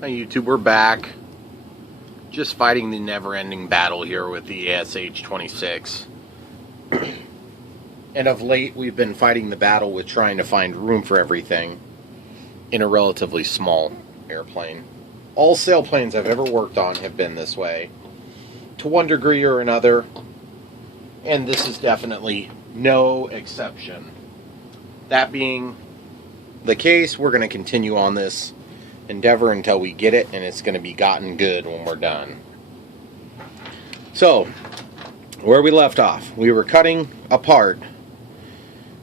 Hi YouTube, we're back. Just fighting the never-ending battle here with the ASH26. And of late, we've been fighting the battle with trying to find room for everything in a relatively small airplane. All sailplanes I've ever worked on have been this way, to one degree or another, and this is definitely no exception. That being the case, we're going to continue on this endeavor until we get it, and it's going to be gotten good when we're done. So, where we left off, we were cutting apart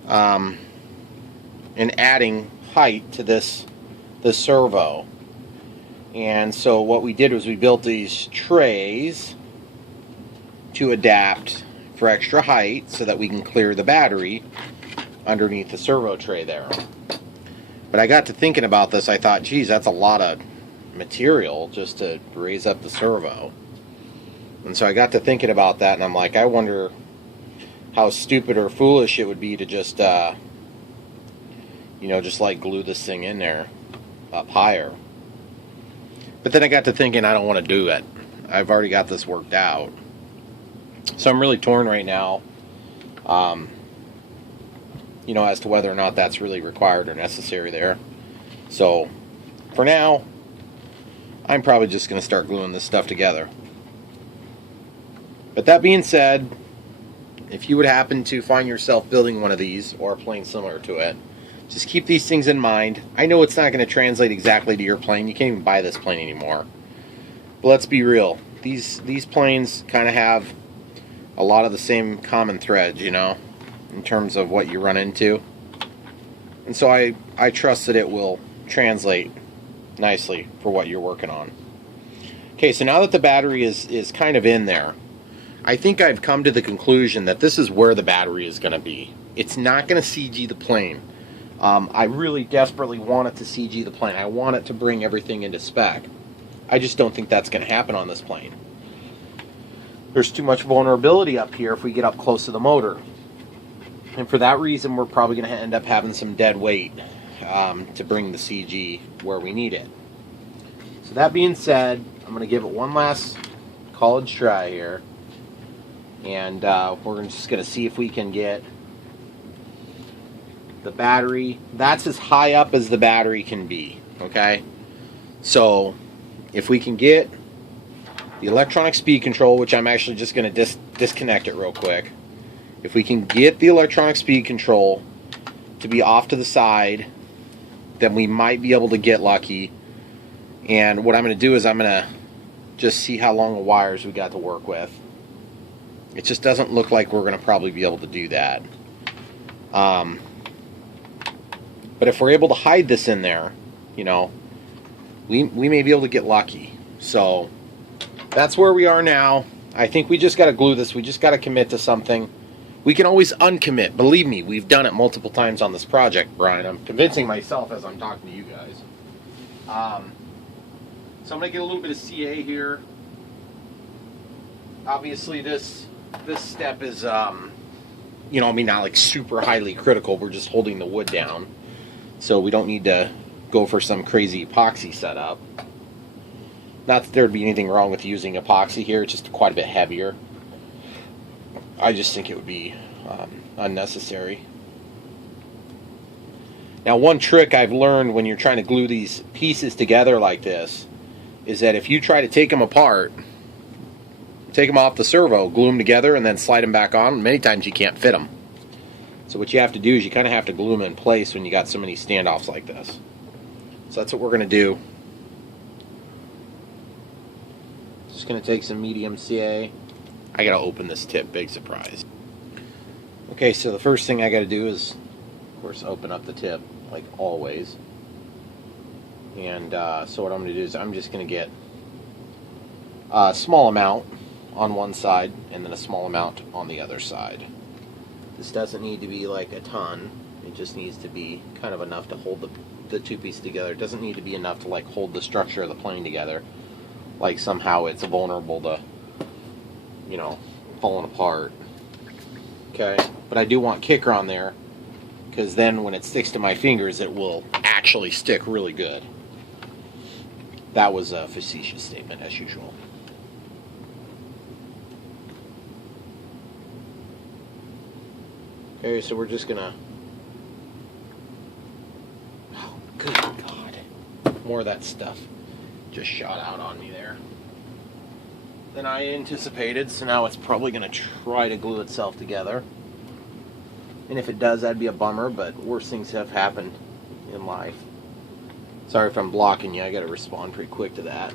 and adding height to this servo. And so what we did was we built these trays to adapt for extra height so that we can clear the battery underneath the servo tray there. But I got to thinking about this. I thought, geez, that's a lot of material just to raise up the servo. And so I got to thinking about that, and I'm like, I wonder how stupid or foolish it would be to just, just like glue this thing in there up higher. But then I got to thinking, I don't want to do it. I've already got this worked out. So I'm really torn right now. As to whether or not that's really required or necessary there. So, for now, I'm probably just going to start gluing this stuff together. But that being said, if you would happen to find yourself building one of these, or a plane similar to it, just keep these things in mind. I know it's not going to translate exactly to your plane. You can't even buy this plane anymore. But let's be real. These planes kind of have a lot of the same common threads, in terms of what you run into. And so I trust that it will translate nicely for what you're working on. Okay, so now that the battery is kind of in there, I think I've come to the conclusion that this is where the battery is going to be. It's not going to CG the plane. I really desperately want it to CG the plane. I want it to bring everything into spec. I just don't think that's going to happen on this plane. There's too much vulnerability up here if we get up close to the motor. And for that reason, we're probably going to end up having some dead weight to bring the CG where we need it. So that being said, I'm going to give it one last college try here. And we're just going to see if we can get the battery. That's as high up as the battery can be, okay? So if we can get the electronic speed control, which I'm actually just going to disconnect it real quick. If we can get the electronic speed control to be off to the side, then we might be able to get lucky. And what I'm going to do is I'm going to just see how long of wires we got to work with. It just doesn't look like we're going to probably be able to do that. But if we're able to hide this in there, we may be able to get lucky. So that's where we are now. I think we just got to glue this. We just got to commit to something. We can always uncommit. Believe me, we've done it multiple times on this project, Brian. I'm convincing myself as I'm talking to you guys. So I'm going to get a little bit of CA here. Obviously, this step is, not like super highly critical. We're just holding the wood down. So we don't need to go for some crazy epoxy setup. Not that there'd be anything wrong with using epoxy here. It's just quite a bit heavier. I just think it would be unnecessary. Now, one trick I've learned when you're trying to glue these pieces together like this is that if you try to take them apart, take them off the servo, glue them together, and then slide them back on, many times you can't fit them. So what you have to do is you kind of have to glue them in place when you got so many standoffs like this. So that's what we're going to do. Just going to take some medium CA. I gotta open this tip, big surprise. Okay, so the first thing I gotta do is, of course, open up the tip, like always. And so what I'm gonna do is I'm just gonna get a small amount on one side and then a small amount on the other side. This doesn't need to be like a ton. It just needs to be kind of enough to hold the two pieces together. It doesn't need to be enough to like hold the structure of the plane together. Like somehow it's vulnerable to falling apart. Okay, but I do want kicker on there because then when it sticks to my fingers, it will actually stick really good. That was a facetious statement, as usual. Okay, so we're just gonna... Oh, good God. More of that stuff just shot out on me there than I anticipated, so now it's probably gonna try to glue itself together. And if it does, that'd be a bummer, but worse things have happened in life. Sorry if I'm blocking you, I gotta respond pretty quick to that.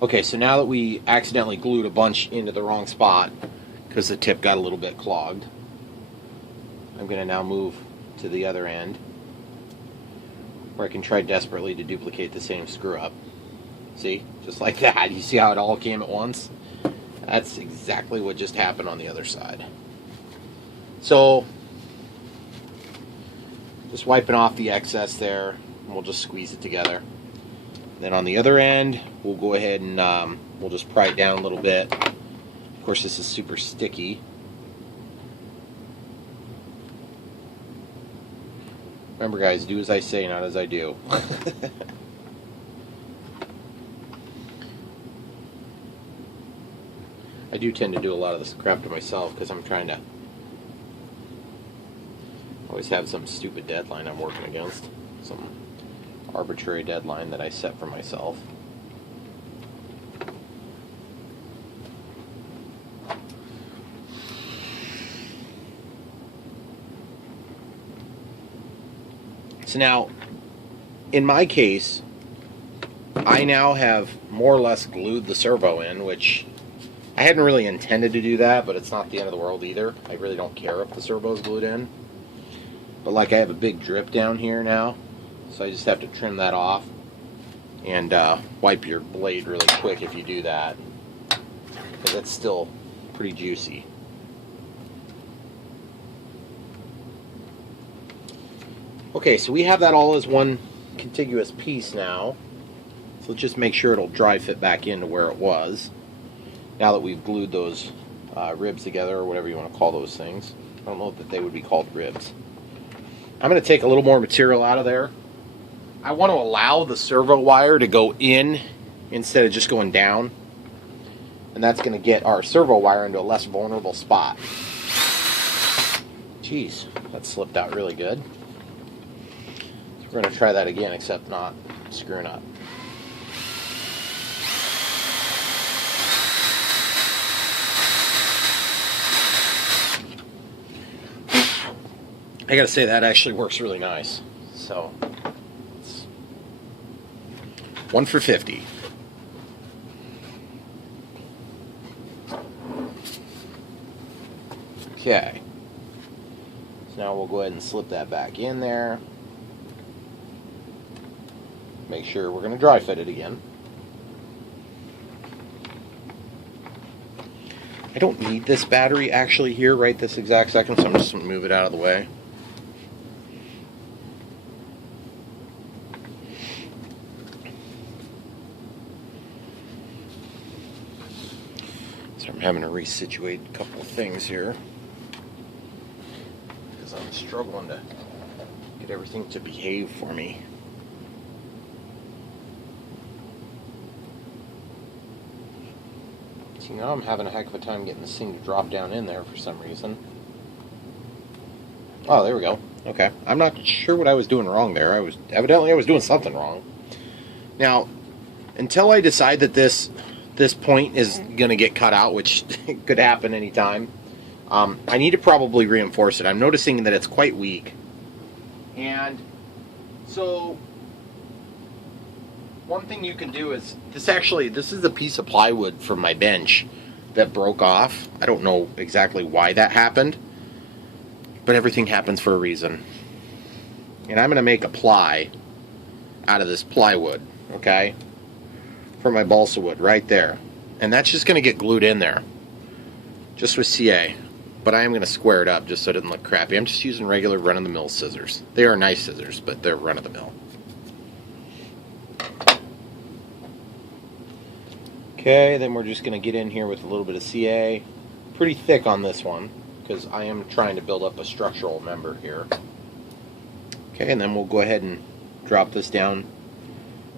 Okay, so now that we accidentally glued a bunch into the wrong spot because the tip got a little bit clogged, I'm going to now move to the other end where I can try desperately to duplicate the same screw up. See? Just like that. You see how it all came at once? That's exactly what just happened on the other side. So, just wiping off the excess there, and we'll just squeeze it together. Then on the other end, we'll go ahead and we'll just pry it down a little bit. Of course, this is super sticky. Remember, guys, do as I say, not as I do. I do tend to do a lot of this crap to myself because I'm trying to always have some stupid deadline I'm working against. Some arbitrary deadline that I set for myself. So now, in my case, I now have more or less glued the servo in, which I hadn't really intended to do that, but it's not the end of the world either. I really don't care if the servo is glued in. But like I have a big drip down here now, so I just have to trim that off and wipe your blade really quick if you do that, because it's still pretty juicy. Okay, so we have that all as one contiguous piece now. So let's just make sure it'll dry fit back into where it was, now that we've glued those ribs together, or whatever you want to call those things. I don't know that they would be called ribs. I'm going to take a little more material out of there. I want to allow the servo wire to go in instead of just going down. And that's going to get our servo wire into a less vulnerable spot. Jeez, that slipped out really good. So we're going to try that again, except not screwing up. I gotta say, that actually works really nice. So, it's 1 for 50. Okay. So now we'll go ahead and slip that back in there. Make sure we're gonna dry fit it again. I don't need this battery actually here right this exact second, so I'm just gonna move it out of the way. So I'm having to resituate a couple of things here because I'm struggling to get everything to behave for me. See, now I'm having a heck of a time getting this thing to drop down in there for some reason. Oh, there we go. Okay. I'm not sure what I was doing wrong there. Evidently I was doing something wrong. Now, until I decide that this point is going to get cut out, which could happen anytime, I need to probably reinforce it. I'm noticing that it's quite weak. And so one thing you can do is, this is a piece of plywood from my bench that broke off. I don't know exactly why that happened, but everything happens for a reason. And I'm going to make a ply out of this plywood, okay, for my balsa wood right there. And that's just going to get glued in there, just with CA. But I am going to square it up just so it doesn't look crappy. I'm just using regular run-of-the-mill scissors. They are nice scissors, but they're run-of-the-mill. Okay, then we're just going to get in here with a little bit of CA. Pretty thick on this one, because I am trying to build up a structural member here. Okay, and then we'll go ahead and drop this down,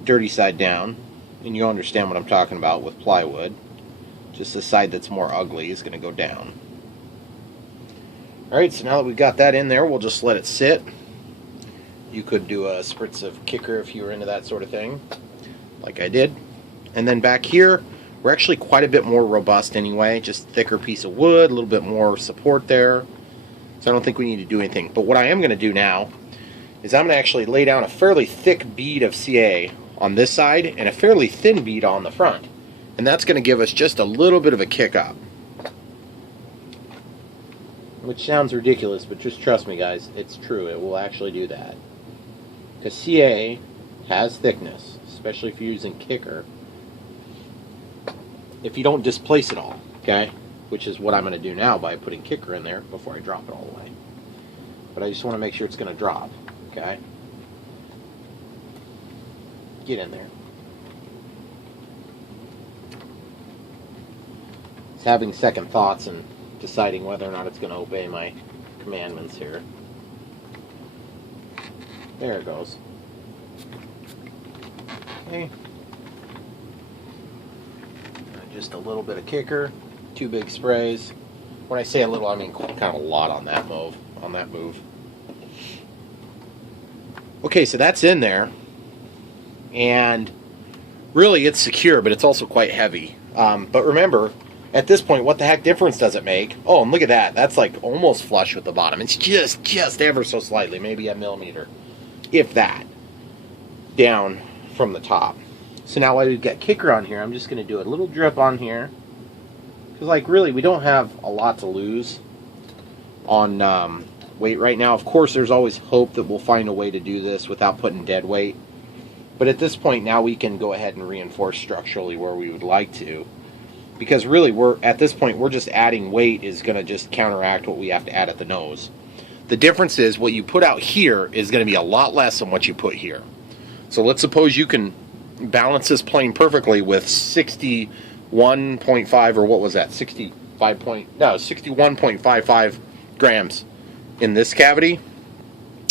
dirty side down, and you'll understand what I'm talking about with plywood. Just the side that's more ugly is going to go down. Alright, so now that we've got that in there, we'll just let it sit. You could do a spritz of kicker if you were into that sort of thing, like I did. And then back here, we're actually quite a bit more robust anyway, just thicker piece of wood, a little bit more support there. So I don't think we need to do anything. But what I am going to do now is I'm going to actually lay down a fairly thick bead of CA on this side and a fairly thin bead on the front. And that's going to give us just a little bit of a kick up. Which sounds ridiculous, but just trust me guys, it's true. It will actually do that. Because CA has thickness, especially if you're using kicker, if you don't displace it all, okay? Which is what I'm going to do now by putting kicker in there before I drop it all the way. But I just want to make sure it's going to drop, okay? Get in there. It's having second thoughts and deciding whether or not it's going to obey my commandments here. There it goes. Okay. Just a little bit of kicker, 2 big sprays. When I say a little, I mean kind of a lot on that move. Okay, so that's in there, and really it's secure, but it's also quite heavy. But remember, at this point, what the heck difference does it make? Oh, and look at that. That's like almost flush with the bottom. It's just ever so slightly, maybe a millimeter, if that, down from the top. So now while we've got kicker on here, I'm just going to do a little drip on here. Because, like, really, we don't have a lot to lose on weight right now. Of course, there's always hope that we'll find a way to do this without putting dead weight. But at this point, now we can go ahead and reinforce structurally where we would like to. Because really, at this point, we're just adding weight is going to just counteract what we have to add at the nose. The difference is what you put out here is going to be a lot less than what you put here. So let's suppose you can balance this plane perfectly with 61.5, or what was that? 61.55 grams in this cavity.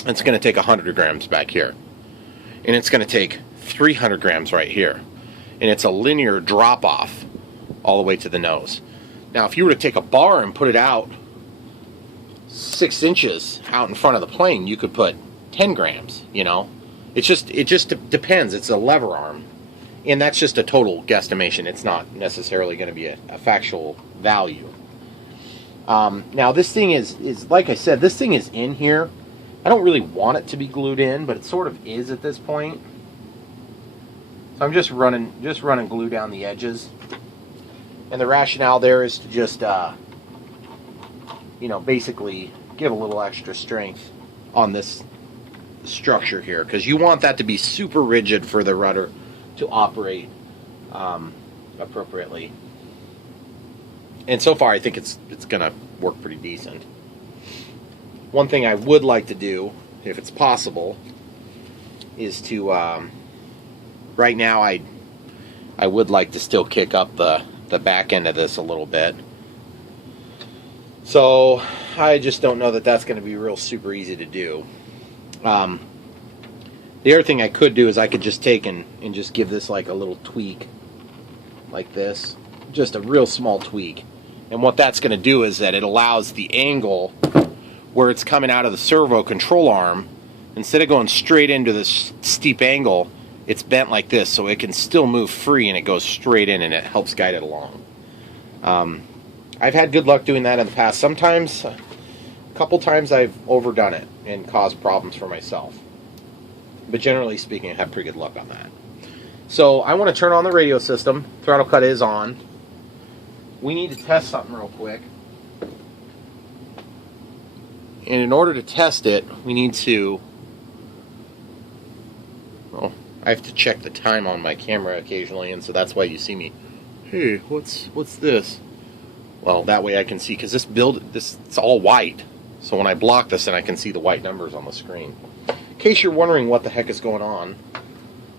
It's going to take 100 grams back here. And it's going to take 300 grams right here. And it's a linear drop off all the way to the nose. Now, if you were to take a bar and put it out 6 inches out in front of the plane, you could put 10 grams, you know. It just depends. It's a lever arm. And that's just a total guesstimation. It's not necessarily going to be a factual value. Now, this thing is, like I said, this thing is in here. I don't really want it to be glued in, but it sort of is at this point. So I'm just running glue down the edges. And the rationale there is to just, you know, basically give a little extra strength on this structure here, because you want that to be super rigid for the rudder to operate appropriately. And so far I think it's gonna work pretty decent. One thing I would like to do, if it's possible, is to right now I would like to still kick up the back end of this a little bit. So I just don't know that that's going to be real super easy to do. The other thing I could do is I could just take and just give this like a little tweak, like this, just a real small tweak. And what that's going to do is that it allows the angle where it's coming out of the servo control arm, instead of going straight into this steep angle, it's bent like this, so it can still move free and it goes straight in and it helps guide it along. I've had good luck doing that in the past. Sometimes, a couple times I've overdone it and caused problems for myself. But generally speaking, I've had pretty good luck on that. So I want to turn on the radio system. Throttle cut is on. We need to test something real quick. And in order to test it, we need to... Well, I have to check the time on my camera occasionally, and so that's why you see me. Hey, what's this? Well, that way I can see, because it's all white. So when I block this, then I can see the white numbers on the screen. In case you're wondering what the heck is going on,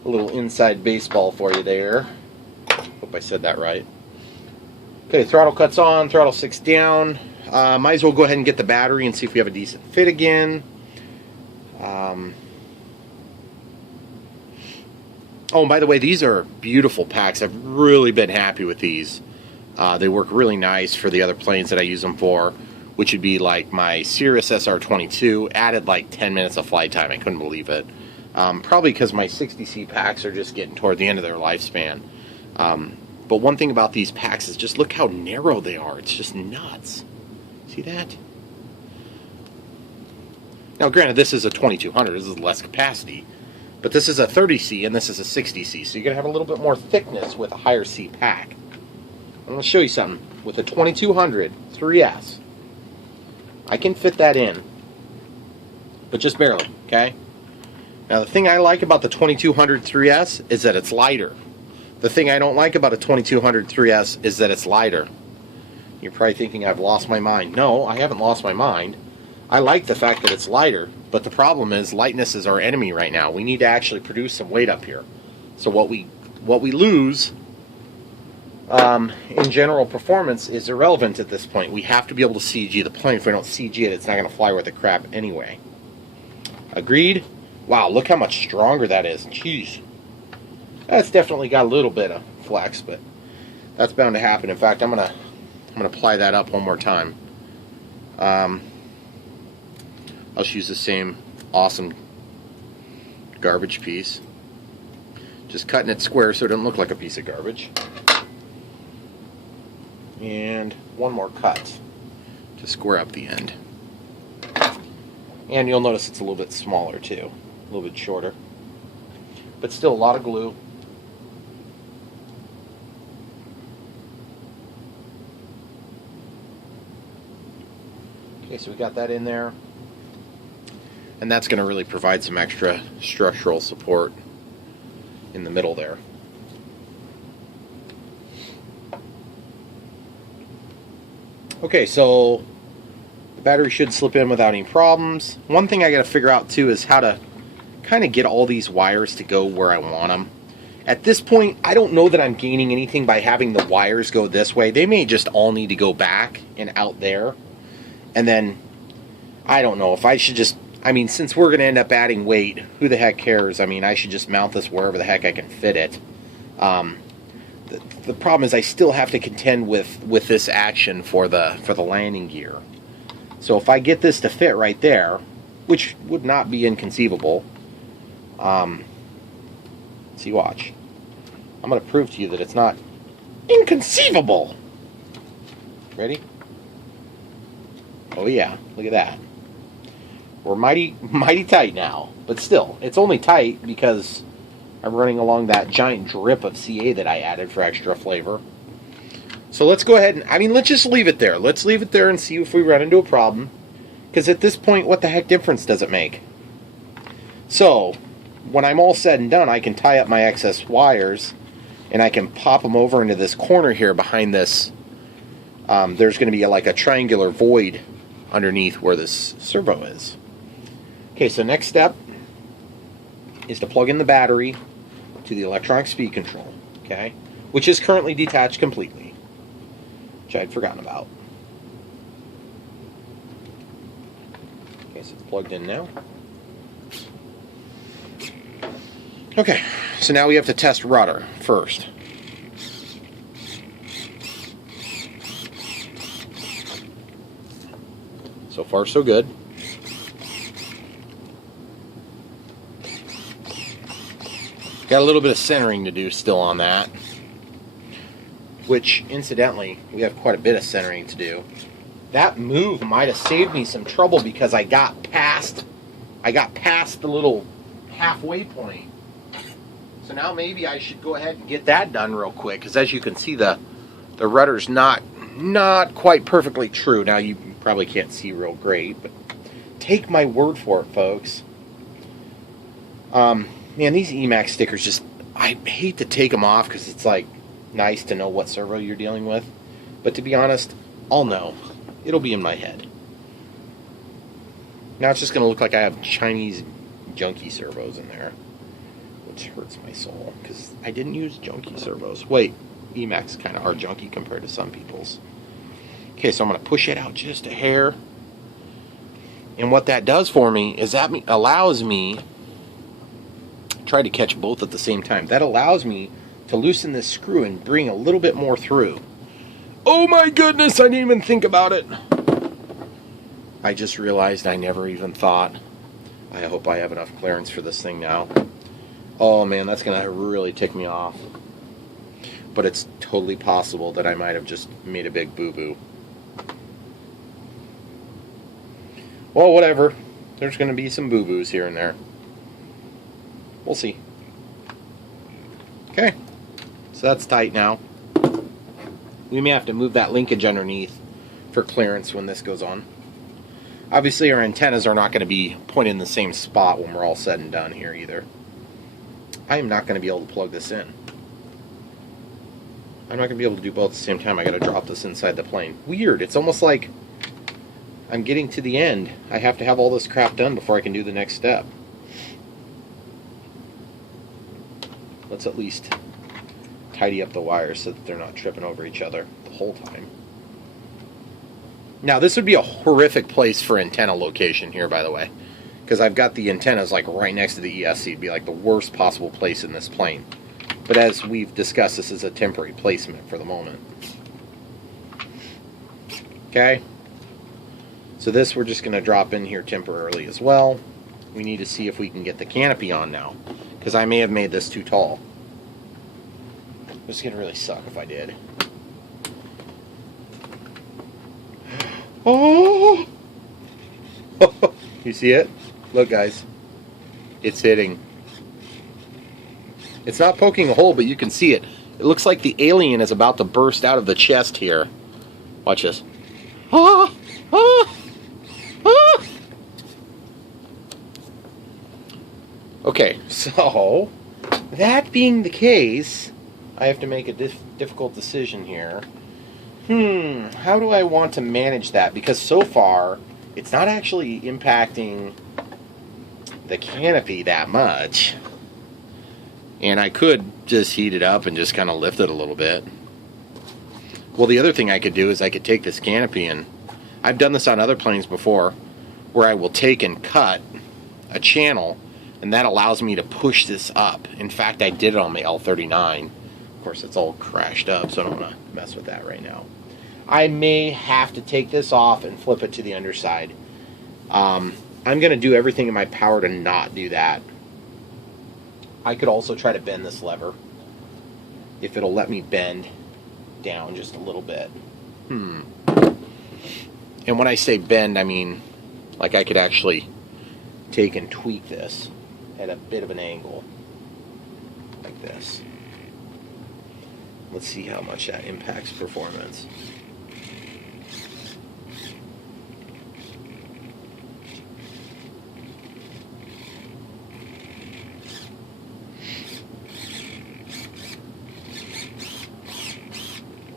a little inside baseball for you there. Hope I said that right. Okay, throttle cut's on, throttle 6 down. Might as well go ahead and get the battery and see if we have a decent fit again. Oh, and by the way, these are beautiful packs. I've really been happy with these. They work really nice for the other planes that I use them for, which would be like my Cirrus SR-22. Added like 10 minutes of flight time. I couldn't believe it. Probably because my 60C packs are just getting toward the end of their lifespan. But one thing about these packs is just look how narrow they are. It's just nuts. See that? Now, granted, this is a 2200. This is less capacity. But this is a 30C and this is a 60C. So you're going to have a little bit more thickness with a higher C pack. I'm going to show you something. With a 2200 3S, I can fit that in, but just barely, okay? Now, the thing I like about the 2200 3S is that it's lighter. The thing I don't like about a 2200 3S is that it's lighter. You're probably thinking I've lost my mind. No, I haven't lost my mind. I like the fact that it's lighter, but the problem is lightness is our enemy right now. We need to actually produce some weight up here. So what we lose in general performance is irrelevant at this point. We have to be able to CG the plane. If we don't CG it, it's not going to fly worth a crap anyway. Agreed? Wow, look how much stronger that is. Jeez. That's definitely got a little bit of flex, but that's bound to happen. In fact, I'm gonna apply that up one more time. I'll just use the same awesome garbage piece. Just cutting it square so it doesn't look like a piece of garbage. And one more cut to square up the end. And you'll notice it's a little bit smaller too, a little bit shorter. But still a lot of glue. Okay, so we got that in there. And that's going to really provide some extra structural support in the middle there. Okay, so the battery should slip in without any problems. One thing I got to figure out too is how to kind of get all these wires to go where I want them. At this point, I don't know that I'm gaining anything by having the wires go this way. They may just all need to go back and out there. And then, I don't know if I should just, I mean, since we're going to end up adding weight, who the heck cares? I mean, I should just mount this wherever the heck I can fit it. The problem is I still have to contend with this action for the landing gear. So if I get this to fit right there, which would not be inconceivable, see, watch. I'm going to prove to you that it's not inconceivable. Ready? Oh yeah, look at that. We're mighty tight now, but still, it's only tight because I'm running along that giant drip of CA that I added for extra flavor. So let's go ahead and, I mean, let's just leave it there. Let's leave it there and see if we run into a problem. Because at this point, what the heck difference does it make? So, when I'm all said and done, I can tie up my excess wires and I can pop them over into this corner here behind this. There's going to be like a triangular void underneath where this servo is. Okay, so next step is to plug in the battery to the electronic speed control, okay, which is currently detached completely, which I had forgotten about. Okay, so it's plugged in now. Okay, so now we have to test rudder first. So far, so good. Got a little bit of centering to do still on that, which, incidentally, we have quite a bit of centering to do. That move might have saved me some trouble because I got past the little halfway point. So now maybe I should go ahead and get that done real quick, because as you can see, the rudder's not quite perfectly true. Now you probably can't see real great, but take my word for it, folks. Man, these Emax stickers just, I hate to take them off because it's like nice to know what servo you're dealing with. But to be honest, I'll know. It'll be in my head. Now it's just going to look like I have Chinese junky servos in there, which hurts my soul because I didn't use junky servos. Wait, Emax kind of are junky compared to some people's. Okay, so I'm going to push it out just a hair. And what that does for me is that allows me, try to catch both at the same time, that allows me to loosen this screw and bring a little bit more through. Oh my goodness, I didn't even think about it. I just realized I never even thought. I hope I have enough clearance for this thing now. Oh man, that's going to really tick me off. But it's totally possible that I might have just made a big boo-boo. Well, whatever. There's going to be some boo-boos here and there. We'll see. Okay. So that's tight now. We may have to move that linkage underneath for clearance when this goes on. Obviously our antennas are not going to be pointed in the same spot when we're all said and done here either. I am not going to be able to plug this in. I'm not going to be able to do both at the same time. I got to drop this inside the plane. Weird. It's almost like I'm getting to the end. I have to have all this crap done before I can do the next step. Let's at least tidy up the wires so that they're not tripping over each other the whole time. Now, this would be a horrific place for antenna location here, by the way, because I've got the antennas like right next to the ESC. It'd be like the worst possible place in this plane. But as we've discussed, this is a temporary placement for the moment. Okay. So this we're just going to drop in here temporarily as well. We need to see if we can get the canopy on now, because I may have made this too tall. This is going to really suck if I did. Oh! You see it? Look, guys. It's hitting. It's not poking a hole, but you can see it. It looks like the alien is about to burst out of the chest here. Watch this. Ah! Ah! Ah! Okay, so that being the case, I have to make a difficult decision here. How do I want to manage that? Because so far, it's not actually impacting the canopy that much. And I could just heat it up and just kind of lift it a little bit. Well, the other thing I could do is I could take this canopy, and I've done this on other planes before, where I will take and cut a channel, and that allows me to push this up. In fact, I did it on the L39. Of course, it's all crashed up, so I don't want to mess with that right now. I may have to take this off and flip it to the underside. I'm going to do everything in my power to not do that. I could also try to bend this lever, if it'll let me bend down just a little bit. And when I say bend, I mean like I could actually take and tweak this at a bit of an angle, like this. Let's see how much that impacts performance.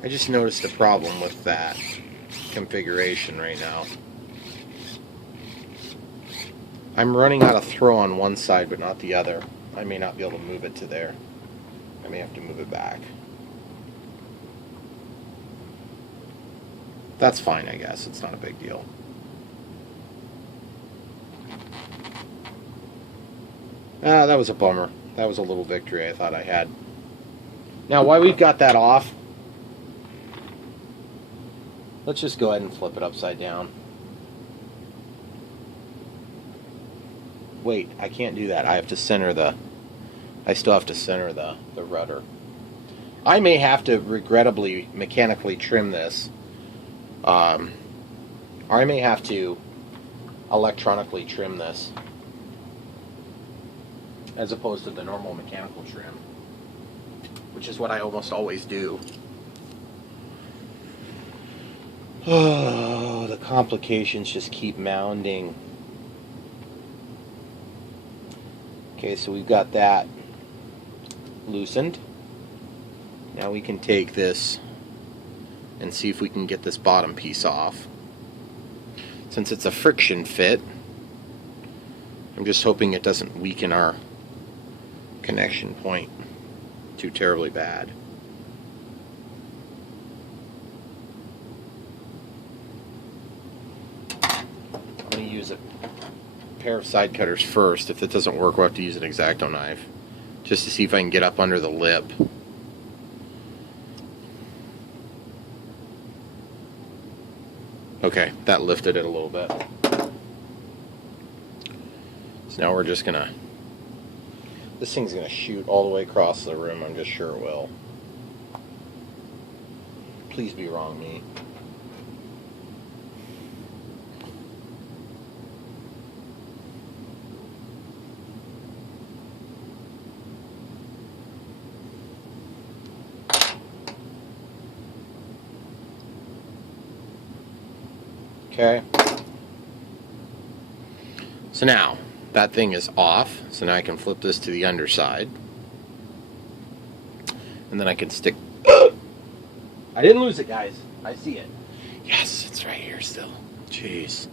I just noticed a problem with that configuration right now. I'm running out of throw on one side but not the other. I may not be able to move it to there. I may have to move it back. That's fine, I guess. It's not a big deal. Ah, that was a bummer. That was a little victory I thought I had. Now, while we've got that off, let's just go ahead and flip it upside down. Wait, I can't do that. I have to center the... I still have to center the rudder. I may have to regrettably mechanically trim this. Or I may have to electronically trim this, as opposed to the normal mechanical trim, which is what I almost always do. Oh, the complications just keep mounting. Okay, so we've got that loosened. Now we can take this and see if we can get this bottom piece off. Since it's a friction fit, I'm just hoping it doesn't weaken our connection point too terribly bad. I'm going to use use a pair of side cutters first. If it doesn't work, we'll have to use an X-Acto knife just to see if I can get up under the lip. Okay, that lifted it a little bit. So now we're just gonna, this thing's gonna shoot all the way across the room, I'm just sure it will. Please be wrong, me. Okay. So now, that thing is off, so now I can flip this to the underside. And then I can stick... I didn't lose it, guys. I see it. Yes, it's right here still. Jeez.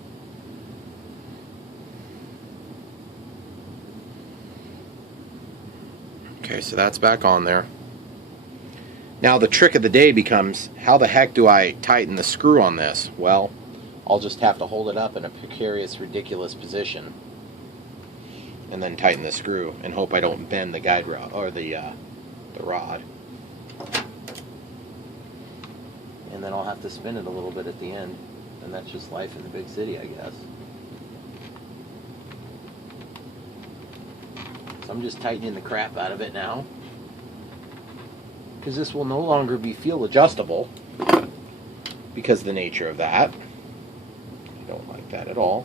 Okay, so that's back on there. Now the trick of the day becomes, how the heck do I tighten the screw on this? Well, I'll just have to hold it up in a precarious, ridiculous position and then tighten the screw and hope I don't bend the guide rod or the rod. And then I'll have to spin it a little bit at the end, and that's just life in the big city, I guess. So I'm just tightening the crap out of it now, because this will no longer be feel adjustable because of the nature of that. I don't like that at all.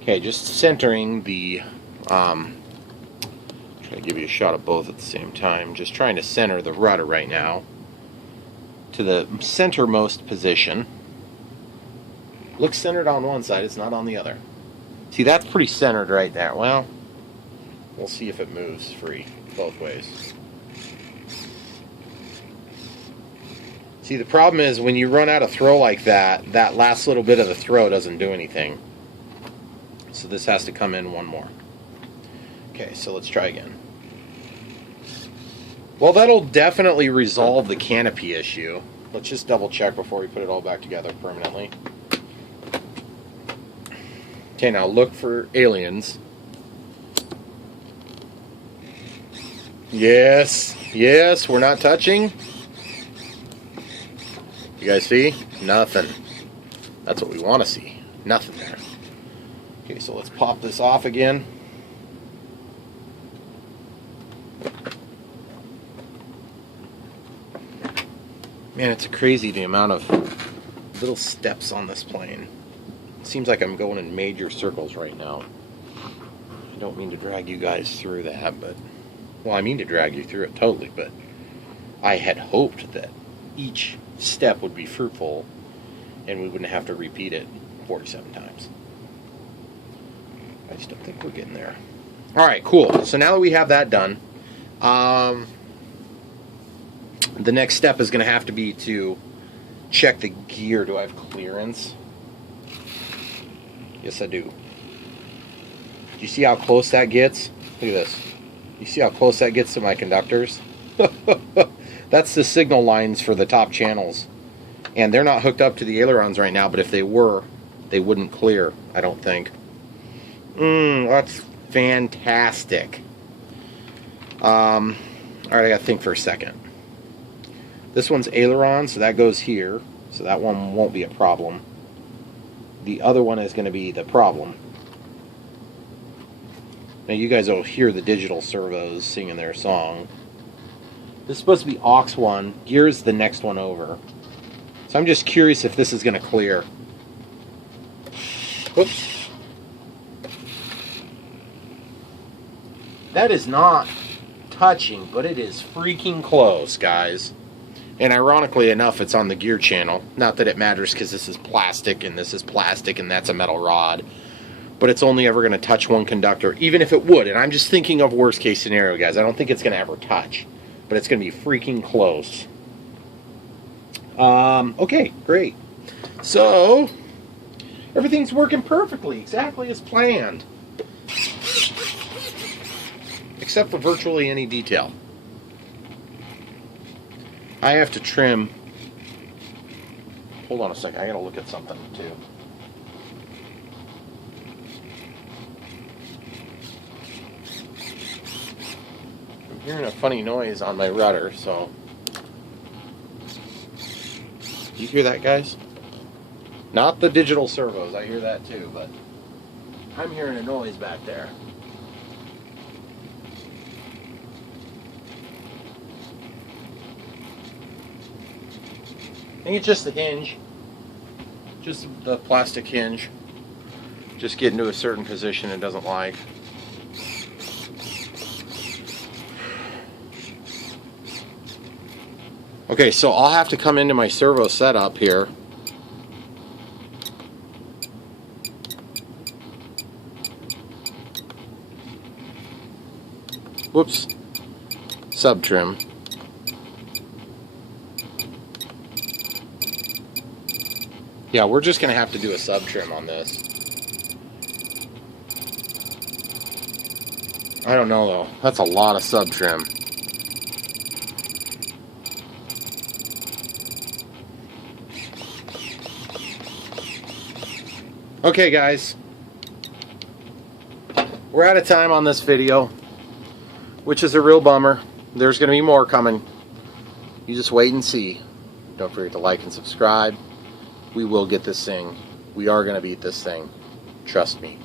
Okay, just centering the try to give you a shot of both at the same time. Just trying to center the rudder right now to the centermost position. Looks centered on one side, it's not on the other. See, that's pretty centered right there. Well, we'll see if it moves free both ways. See, the problem is when you run out of throw like that, that last little bit of the throw doesn't do anything. So this has to come in one more. Okay, so let's try again. Well, that'll definitely resolve the canopy issue. Let's just double check before we put it all back together permanently. Okay, now look for aliens. Yes, yes, we're not touching. You guys see? Nothing. That's what we want to see. Nothing there. Okay, so let's pop this off again. Man, it's crazy the amount of little steps on this plane. It seems like I'm going in major circles right now. I don't mean to drag you guys through that, but... Well, I mean to drag you through it totally, but I had hoped that each step would be fruitful and we wouldn't have to repeat it 47 times. I just don't think we're getting there. Alright, cool. So now that we have that done, the next step is going to have to be to check the gear. Do I have clearance? Yes, I do. Do you see how close that gets? Look at this. You see how close that gets to my conductors? That's the signal lines for the top channels. And they're not hooked up to the ailerons right now, but if they were, they wouldn't clear, I don't think. That's fantastic. Alright, I gotta think for a second. This one's aileron, so that goes here. So that one won't be a problem. The other one is going to be the problem. Now you guys will hear the digital servos singing their song. This is supposed to be aux 1. Gear's the next one over. So I'm just curious if this is going to clear. Oops. That is not touching, but it is freaking close, guys. And ironically enough, it's on the gear channel. Not that it matters because this is plastic and this is plastic and that's a metal rod. But it's only ever going to touch one conductor, even if it would. And I'm just thinking of worst case scenario, guys. I don't think it's going to ever touch. But it's going to be freaking close. Okay, great. So, everything's working perfectly, exactly as planned. Except for virtually any detail. I have to trim. Hold on a second, I gotta look at something too. hearing a funny noise on my rudder, so... You hear that, guys? Not the digital servos, I hear that too, but I'm hearing a noise back there. I think it's just the hinge. Just the plastic hinge. Just getting to a certain position it doesn't like. Okay, so I'll have to come into my servo setup here. Whoops. Sub trim. Yeah, we're just going to have to do a sub trim on this. I don't know though. That's a lot of sub trim. Okay guys, we're out of time on this video, which is a real bummer. There's going to be more coming. You just wait and see. Don't forget to like and subscribe. We will get this thing. We are going to beat this thing. Trust me.